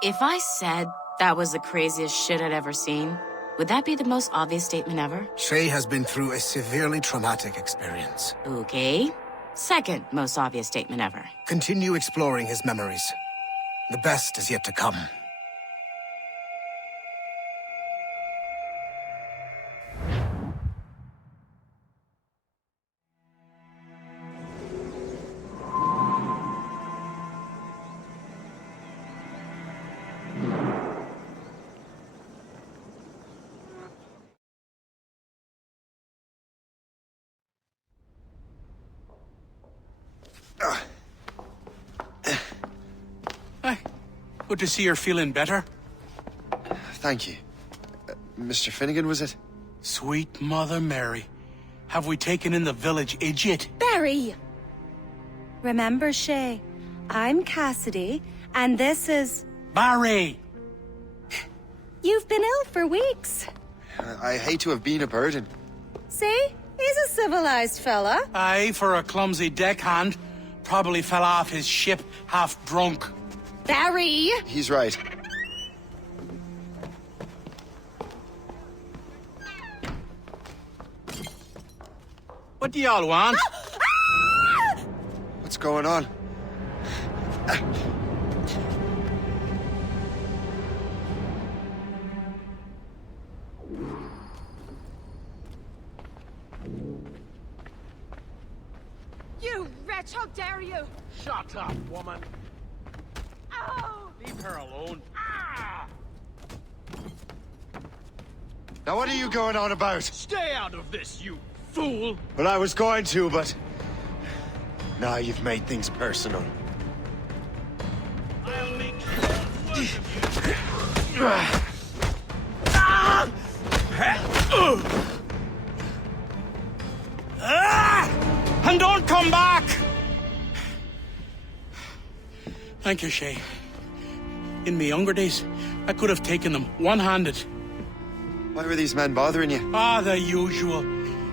If I said that was the craziest shit I'd ever seen, would that be the most obvious statement ever? Shay has been through a severely traumatic experience. Okay. Second most obvious statement ever. Continue exploring his memories. The best is yet to come. Hi. Good to see you're feeling better. Thank you. Mr. Finnegan, was it? Sweet Mother Mary. Have we taken in the village idiot? Barry! Remember, Shay, I'm Cassidy, and this is... Barry! You've been ill for weeks. I hate to have been a burden. See? He's a civilized fella. Aye, for a clumsy deckhand. Probably fell off his ship half drunk. Barry! He's right. What do y'all want? What's going on? You wretch, how dare you! Shut up, woman. Ow! Leave her alone. Ah! Now what are you going on about? Stay out of this, you fool! Well, I was going to, but... Now you've made things personal. I'll make you and don't come back! Thank you, Shay. In my younger days, I could have taken them one-handed. Why were these men bothering you? Ah, the usual.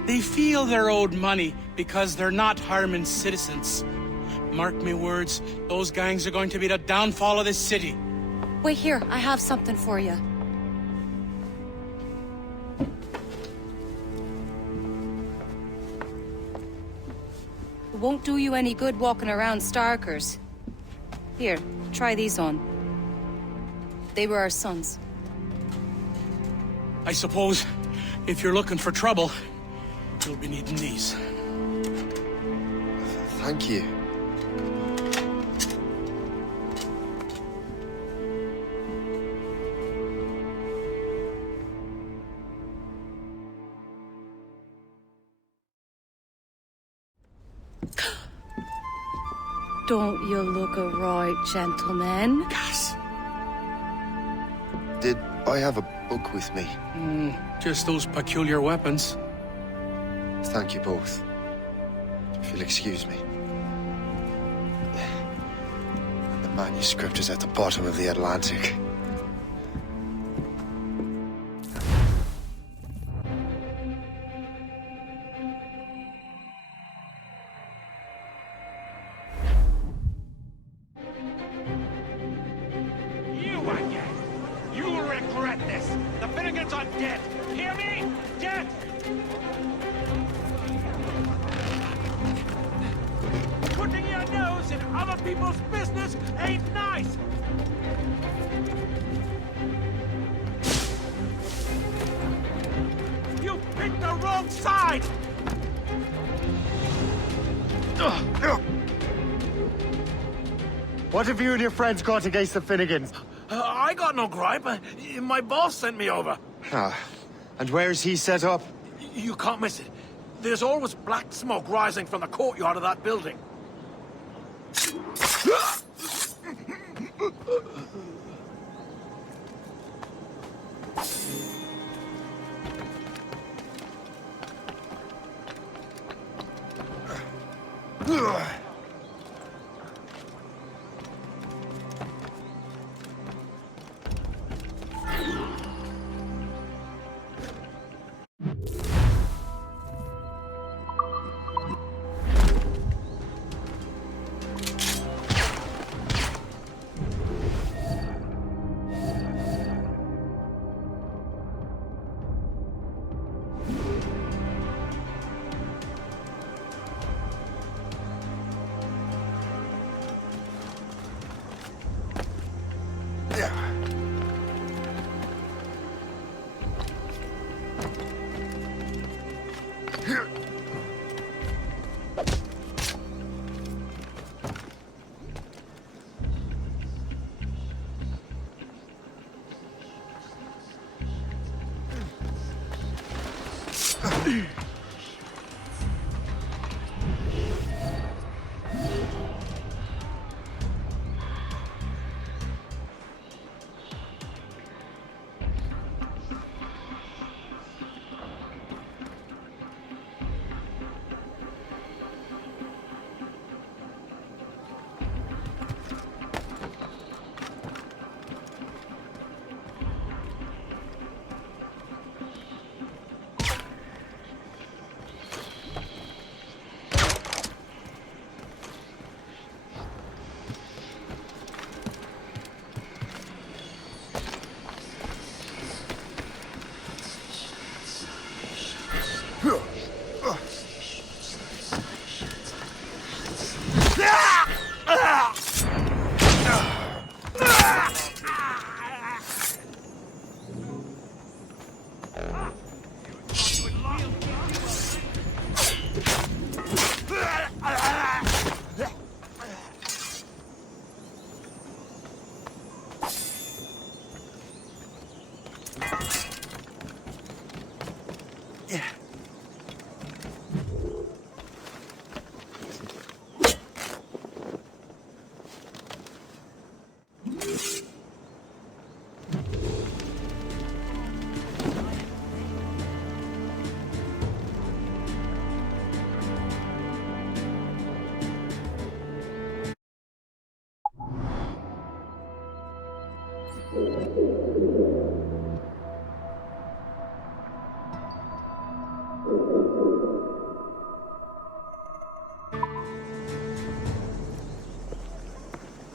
They feel they're owed money because they're not harming citizens. Mark me words, those gangs are going to be the downfall of this city. Wait here, I have something for you. It won't do you any good walking around Starkers. Here, try these on. They were our sons. I suppose, if you're looking for trouble, you'll be needing these. Thank you. Don't you look a right, gentlemen? Gas. Did I have a book with me? Just those peculiar weapons. Thank you both. If you'll excuse me. The manuscript is at the bottom of the Atlantic. You again! You'll regret this! The Finnegans are dead! Hear me? Dead! Putting your nose in other people's business ain't nice! You picked the wrong side! What have you and your friends got against the Finnegans? I got no gripe. My boss sent me over. Ah, and where's he set up? You can't miss it. There's always black smoke rising from the courtyard of that building.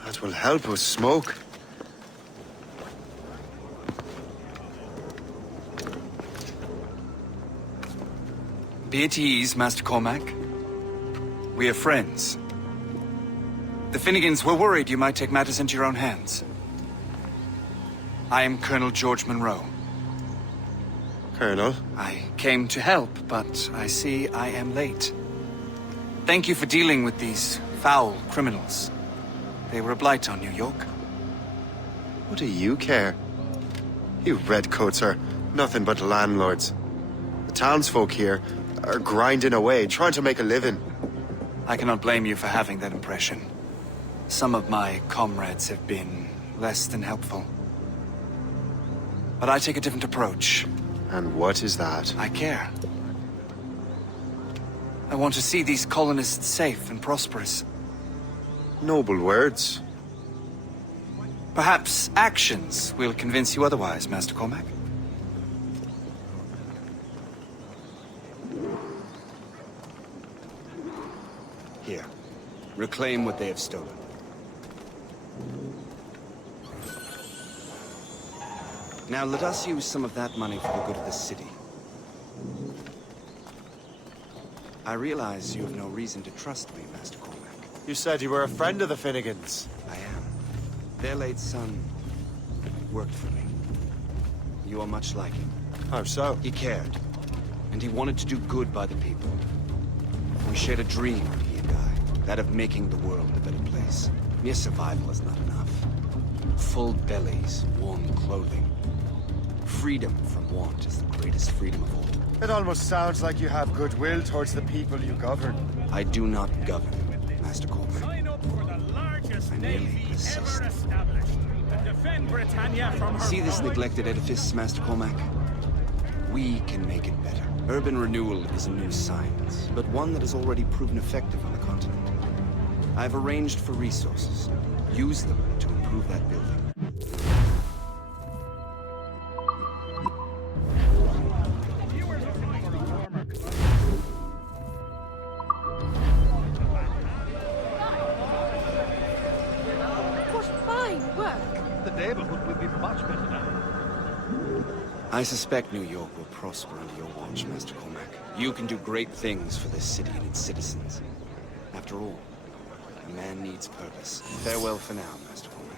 That will help with smoke. Be at ease, Master Cormac. We are friends. The Finnegans were worried you might take matters into your own hands. I am Colonel George Monroe. Colonel? I came to help, but I see I am late. Thank you for dealing with these foul criminals. They were a blight on New York. What do you care? You redcoats are nothing but landlords. The townsfolk here are grinding away, trying to make a living. I cannot blame you for having that impression. Some of my comrades have been less than helpful. But I take a different approach. And what is that? I care. I want to see these colonists safe and prosperous. Noble words. Perhaps actions will convince you otherwise, Master Cormac. Here. Reclaim what they have stolen. Now let us use some of that money for the good of the city. I realize you have no reason to trust me, Master Cormac. You said you were a friend of the Finnegans. I am. Their late son worked for me. You are much like him. How so? He cared, and he wanted to do good by the people. We shared a dream, he and I, that of making the world a better place. Mere survival is not enough. Full bellies, warm clothing. Freedom from want is the greatest freedom of all. It almost sounds like you have goodwill towards the people you govern. I do not govern, Master Cormac. Sign up for the largest I merely navy assist. ever established and defend Britannia from her... See this neglected edifice, Master Cormac? We can make it better. Urban renewal is a new science, but one that has already proven effective on the continent. I've arranged for resources. Use them to improve that building. I suspect New York will prosper under your watch, Master Cormac. You can do great things for this city and its citizens. After all, a man needs purpose. Farewell for now, Master Cormac.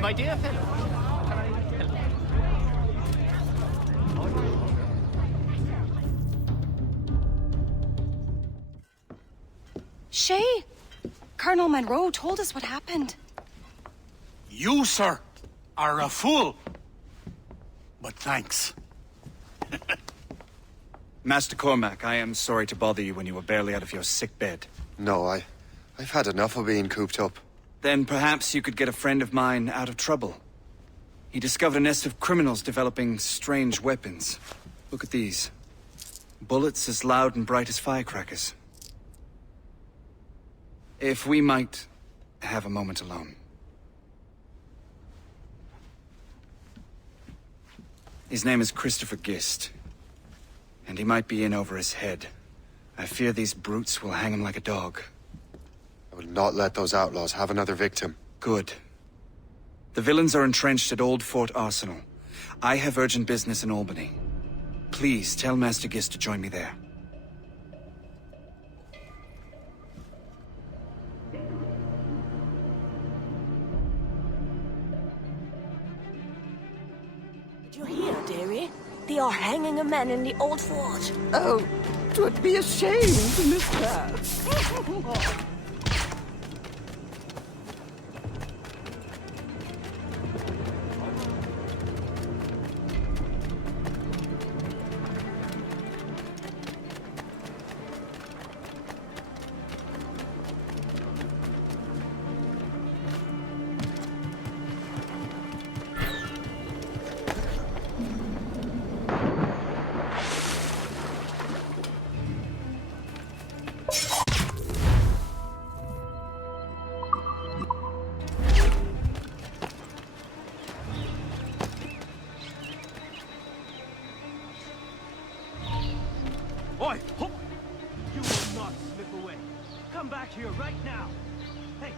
My dear fellow, Colonel Monroe told us what happened. You, sir, are a fool. But thanks. Master Cormac, I am sorry to bother you when you were barely out of your sick bed. No, I've had enough of being cooped up. Then perhaps you could get a friend of mine out of trouble. He discovered a nest of criminals developing strange weapons. Look at these. Bullets as loud and bright as firecrackers. If we might have a moment alone. His name is Christopher Gist. And he might be in over his head. I fear these brutes will hang him like a dog. I will not let those outlaws have another victim. Good. The villains are entrenched at Old Fort Arsenal. I have urgent business in Albany. Please tell Master Gist to join me there. Did you hear, dearie? They are hanging a man in the old fort. Oh, 'twould be a shame to miss that. Oi! Ho! You will not slip away. Come back here right now. Hey,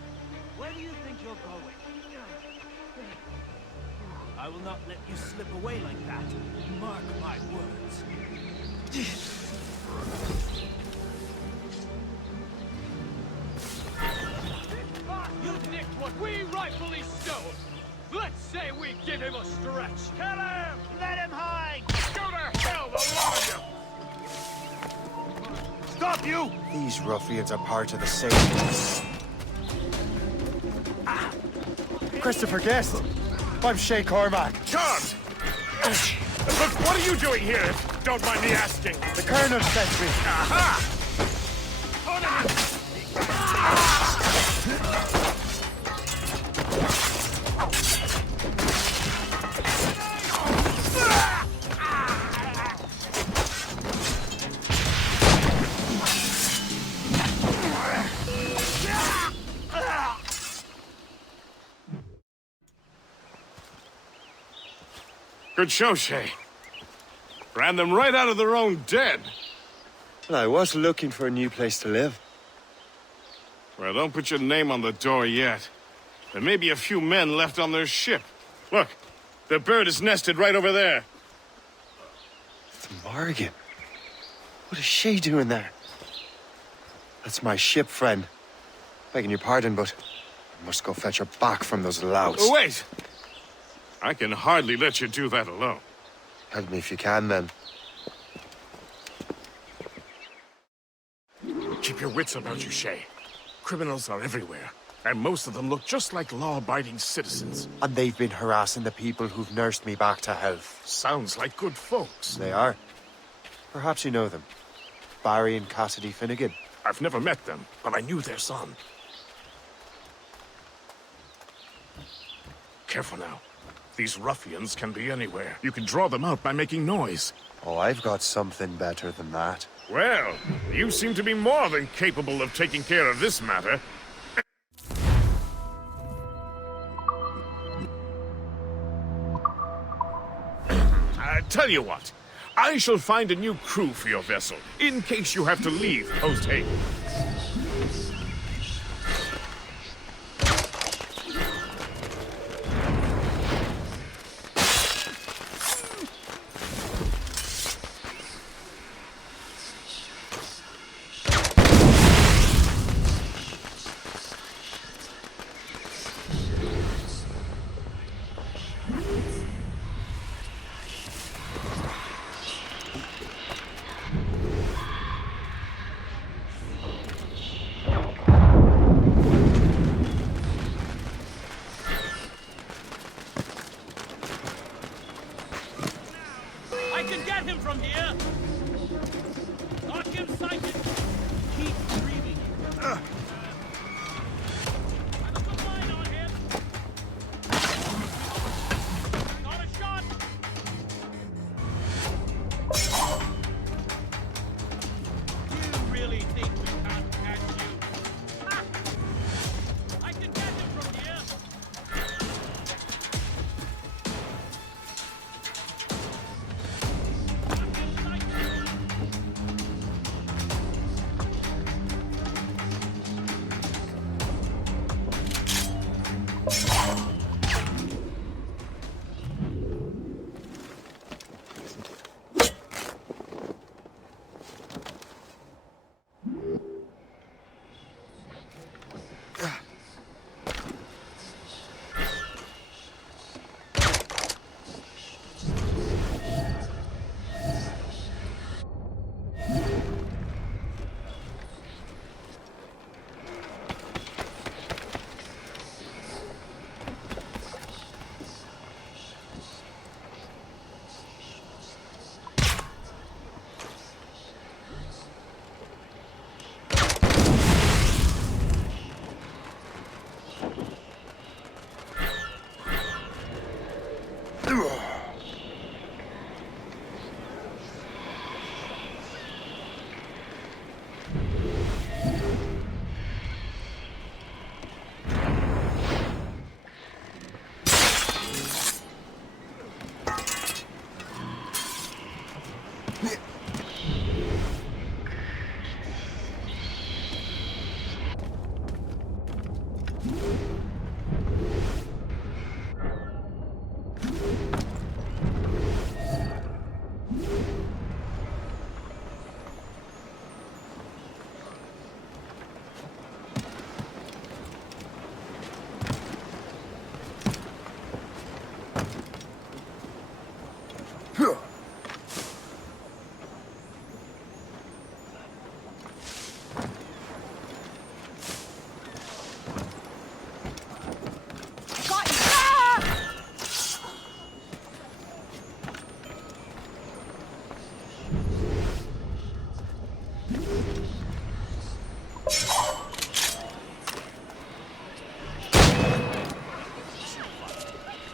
where do you think you're going? I will not let you slip away like that. Mark my words. You nicked what we rightfully stole. Let's say we give him a stretch. Kill him! Let him hide! Go to hell, the lot of you! Stop you! These ruffians are part of the same. Christopher Guest. I'm Shay Cormac. Charmed! Look, what are you doing here, if you don't mind me asking? The Colonel sent me. Aha! Good show, Shay. Ran them right out of their own den. Well, I was looking for a new place to live. Well, don't put your name on the door yet. There may be a few men left on their ship. Look, the bird is nested right over there. It's Morgan. What is she doing there? That's my ship, friend. Begging your pardon, but I must go fetch her back from those louts. Oh, wait! I can hardly let you do that alone. Help me if you can, then. Keep your wits about you, Shay. Criminals are everywhere, and most of them look just like law-abiding citizens. And they've been harassing the people who've nursed me back to health. Sounds like good folks. They are. Perhaps you know them. Barry and Cassidy Finnegan. I've never met them, but I knew their son. Careful now. These ruffians can be anywhere. You can draw them out by making noise. Oh, I've got something better than that. Well, you seem to be more than capable of taking care of this matter. Tell you what, I shall find a new crew for your vessel, in case you have to leave post-haste.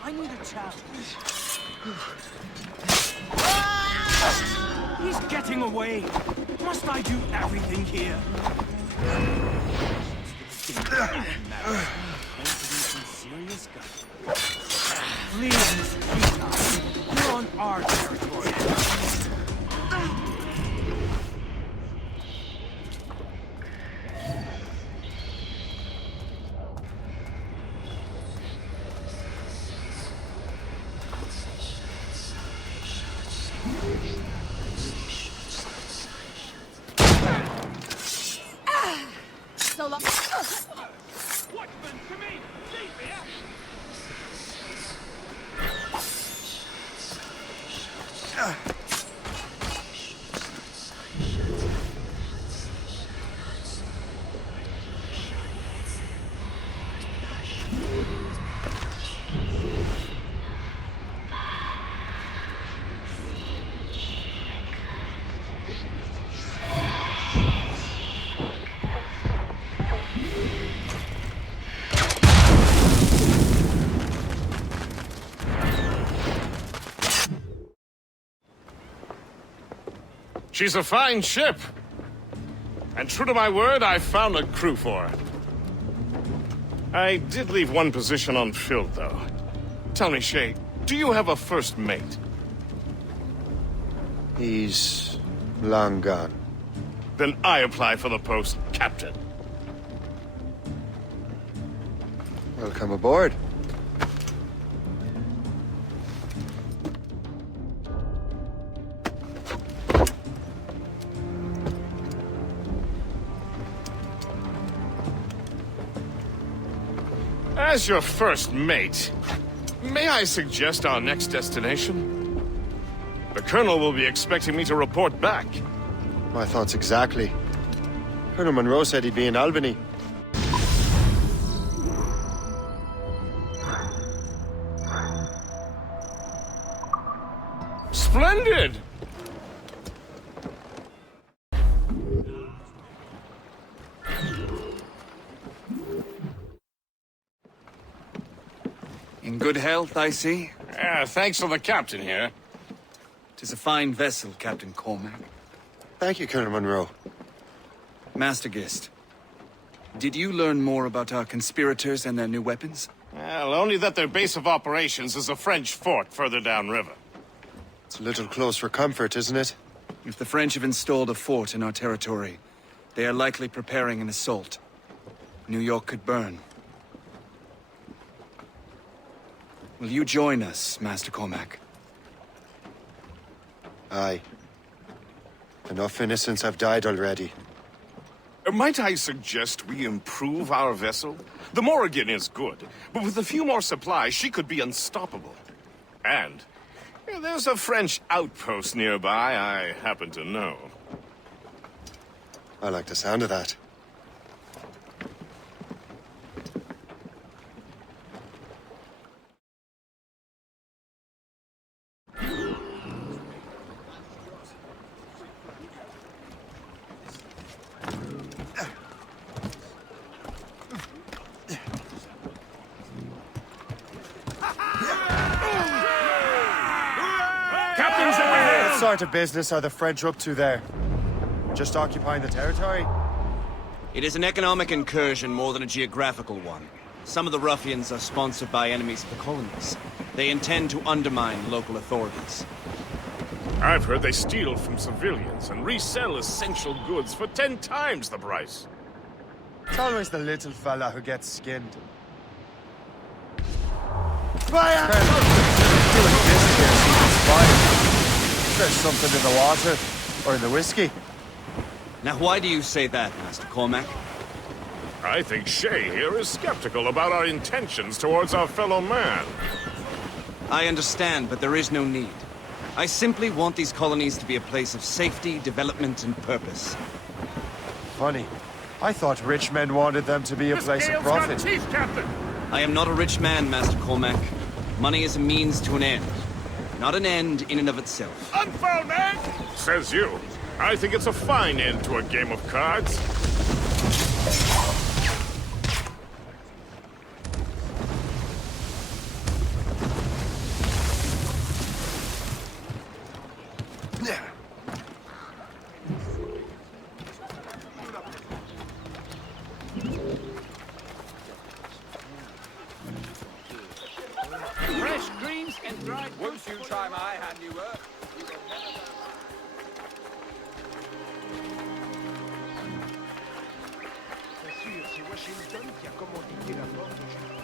I need a chance. He's getting away. Must I do everything here? Serious guy. Please, you're on our territory. So long. Watchman, to me! Leave me out! She's a fine ship. And true to my word, I found a crew for her. I did leave one position unfilled, though. Tell me, Shay, do you have a first mate? He's long gone. Then I apply for the post, Captain. Welcome aboard. As your first mate, may I suggest our next destination? The Colonel will be expecting me to report back. My thoughts exactly. Colonel Monroe said he'd be in Albany. Splendid! In good health, I see. Thanks to the captain here. 'Tis a fine vessel, Captain Cormac. Thank you, Colonel Monroe. Master Gist, did you learn more about our conspirators and their new weapons? Well, only that their base of operations is a French fort further downriver. It's a little close for comfort, isn't it? If the French have installed a fort in our territory, they are likely preparing an assault. New York could burn. Will you join us, Master Cormac? Aye. Enough innocents have died already. Might I suggest we improve our vessel? The Morrigan is good, but with a few more supplies, she could be unstoppable. And there's a French outpost nearby I happen to know. I like the sound of that. What sort of business are the French up to there? Just occupying the territory? It is an economic incursion more than a geographical one. Some of the ruffians are sponsored by enemies of the colonies. They intend to undermine local authorities. I've heard they steal from civilians and resell essential goods for 10 times the price. It's always the little fella who gets skinned. fire! Feeling dizzy here, seems fine. There's something in the water, or in the whiskey. Now why do you say that, Master Cormac? I think Shay here is skeptical about our intentions towards our fellow man. I understand, but there is no need. I simply want these colonies to be a place of safety, development, and purpose. Funny. I thought rich men wanted them to be a place of profit. Teeth, Captain! I am not a rich man, Master Cormac. Money is a means to an end, not an end in and of itself. Unfound man! Says you. I think it's a fine end to a game of cards. Fresh greens and dried Once you try my handiwork, you will never know. C'est Washington qui a commandité la mort de Jules.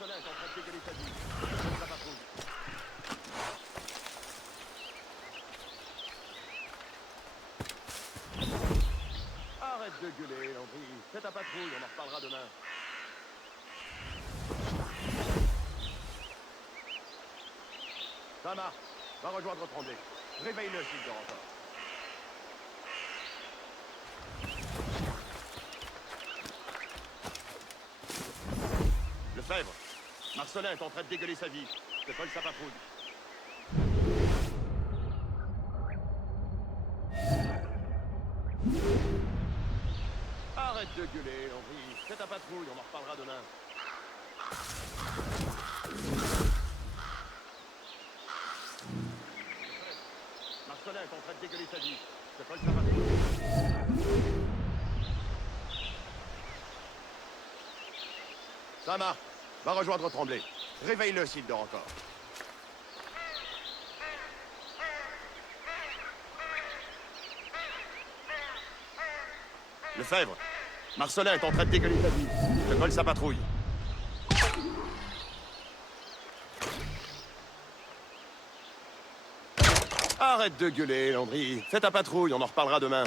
Marcelin est en train de dégueuler sa vie. Ça va trop. Arrête de gueuler, Landry. Fais ta patrouille, on en reparlera demain. Ça marche. Va rejoindre Tremblay. Réveille-le s'il dort encore. Lefebvre, Marcelin est en train de dégueuler sa vie. Je colle sa patrouille. Arrête de gueuler, Henri. Fais ta patrouille, on en reparlera demain. Marcelin est en train de dégueuler sa vie. Je colle sa patrouille. Ça marche. Va rejoindre Tremblay. Réveille-le s'il dort encore. Lefebvre, Marcelin est en train de dégueuler sa vie. Je colle sa patrouille. Arrête de gueuler, Landry. Fais ta patrouille, on en reparlera demain.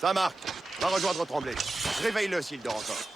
Ça marque. Va rejoindre Tremblay. Réveille-le s'il dort encore.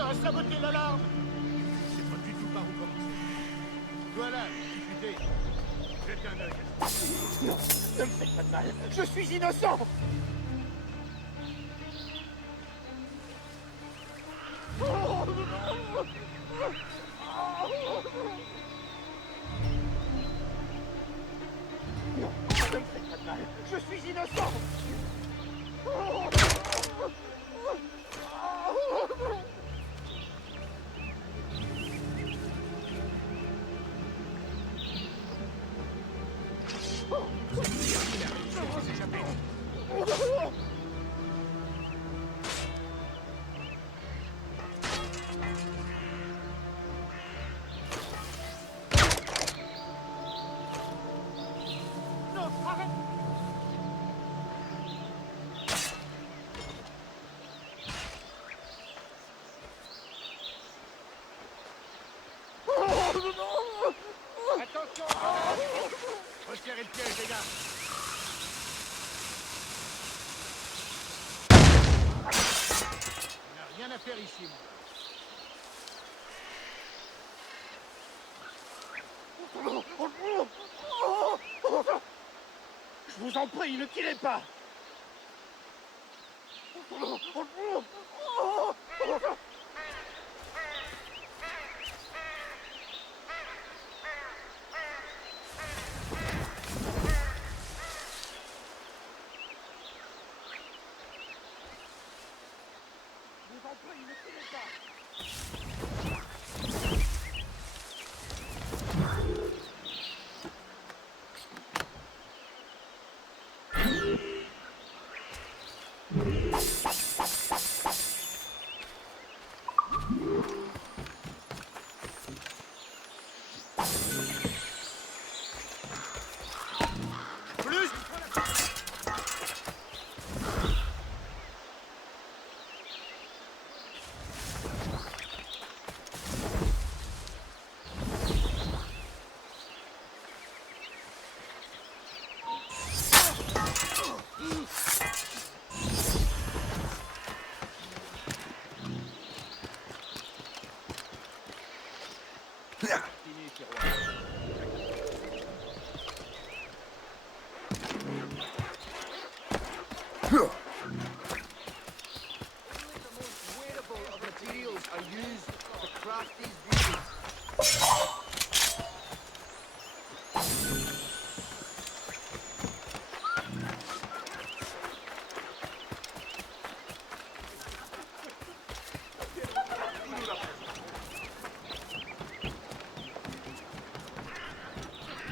Quelqu'un a saboté l'alarme. Je sais pas du tout par où commencer. Toi là, diffusé. Jette un œil. Non, ne me faites pas de mal. Je suis innocent. Non, ne me faites pas de mal. Je suis innocent. Attention! Resserrez le piège, les gars! On n'a rien à faire ici, Je vous en prie, ne tirez pas.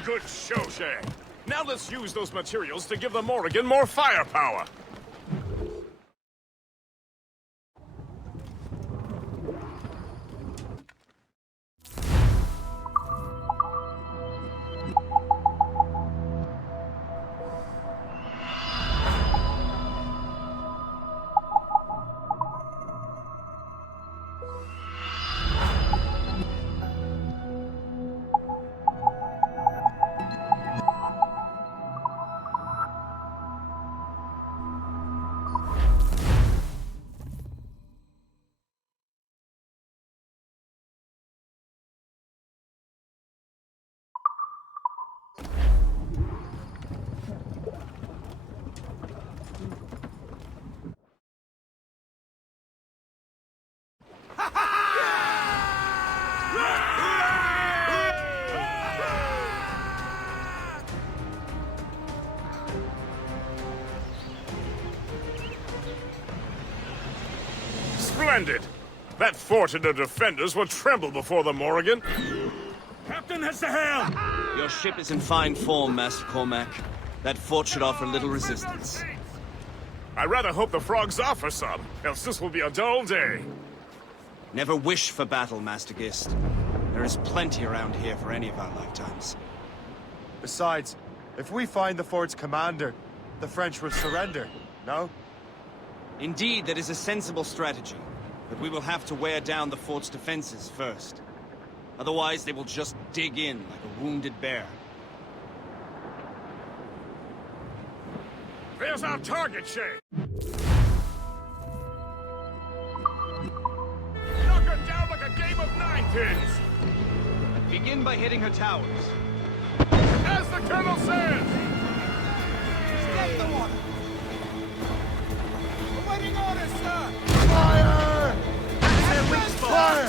Good show, Shay. Now let's use those materials to give the Morrigan more firepower. Splendid! That fort and the defenders will tremble before the Morrigan. Captain has the helm! Your ship is in fine form, Master Cormac. That fort should offer little resistance. I rather hope the frogs offer some, else this will be a dull day. Never wish for battle, Master Gist. There is plenty around here for any of our lifetimes. Besides, if we find the fort's commander, the French will surrender, no? Indeed, that is a sensible strategy. But we will have to wear down the fort's defenses first. Otherwise, they will just dig in like a wounded bear. There's our target, Shay! Knock mountains! Begin by hitting her towers. As the Colonel says! Step the one! Awaiting orders, sir! Fire! Fire!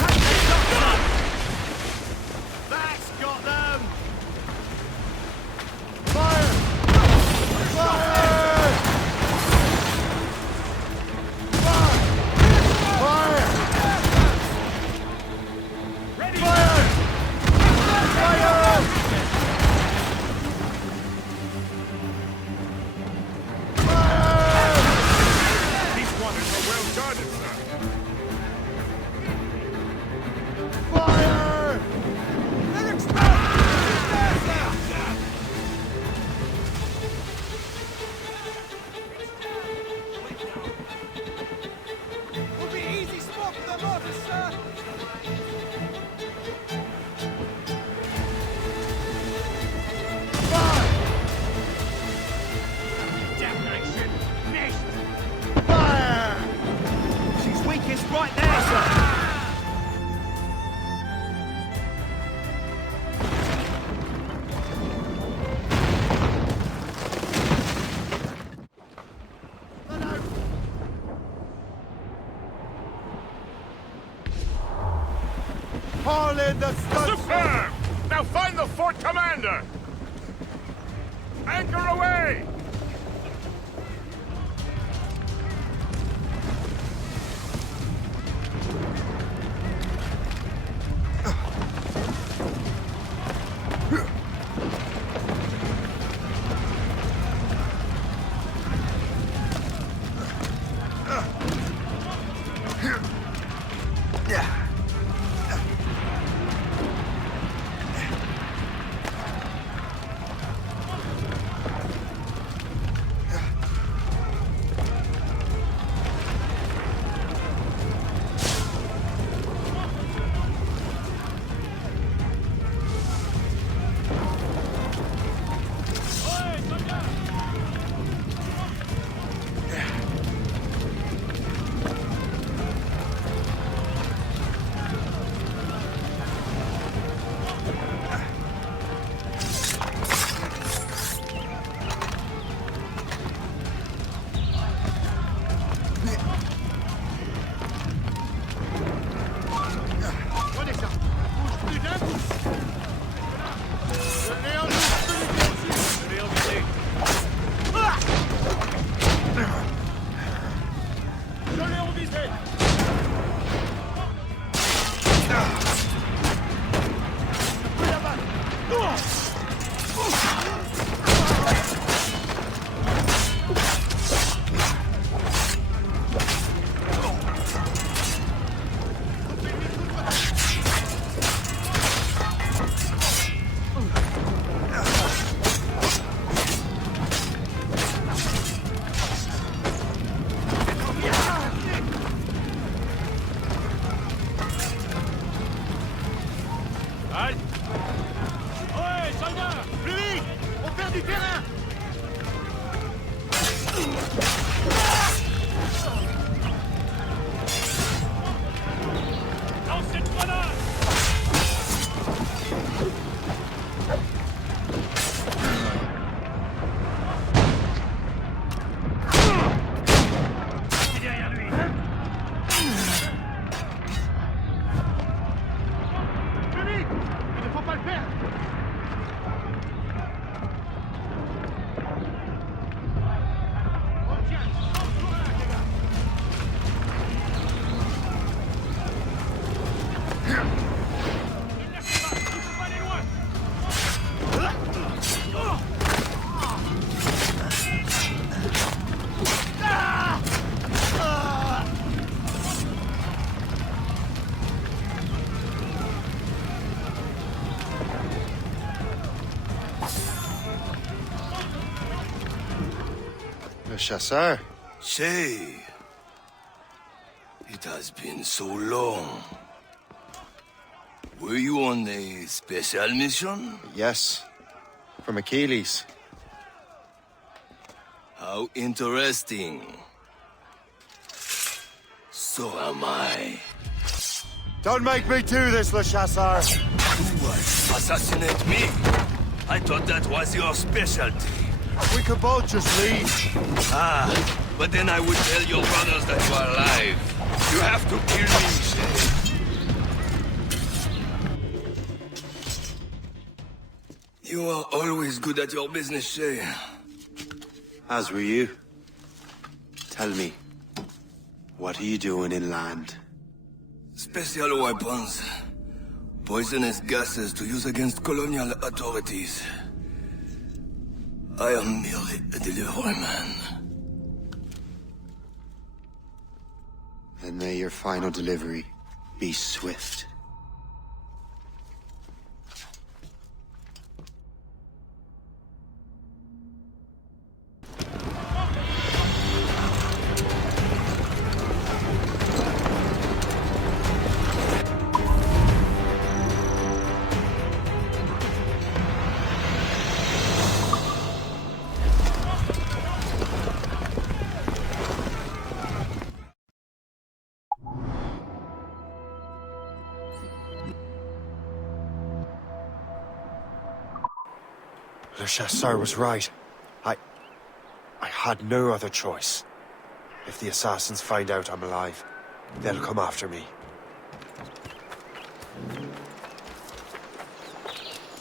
That's got them! Fire! Fire! Fire! Ready! Fire! Fire! These waters are well guarded, sir. Fire! They're exposed! There, sir! Will be easy spot for the mortars, sir! Damnation! Nicht! Fire! She's weakest right there, sir! Haul in the studs! Superb! Now find the fort commander! Anchor away! Chasseur. Say, it has been so long. Were you on a special mission? Yes, from Achilles. How interesting. So am I. Don't make me do this, Le Chasseur! You assassinate me? I thought that was your specialty. We could both just leave. Ah, but then I would tell your brothers that you are alive. You have to kill me, Shay. You are always good at your business, Shay. As were you. Tell me, what are you doing inland? Special weapons. Poisonous gases to use against colonial authorities. I am merely a delivery man. Then may your final delivery be swift. Le Chasseur was right. I had no other choice. If the assassins find out I'm alive, they'll come after me.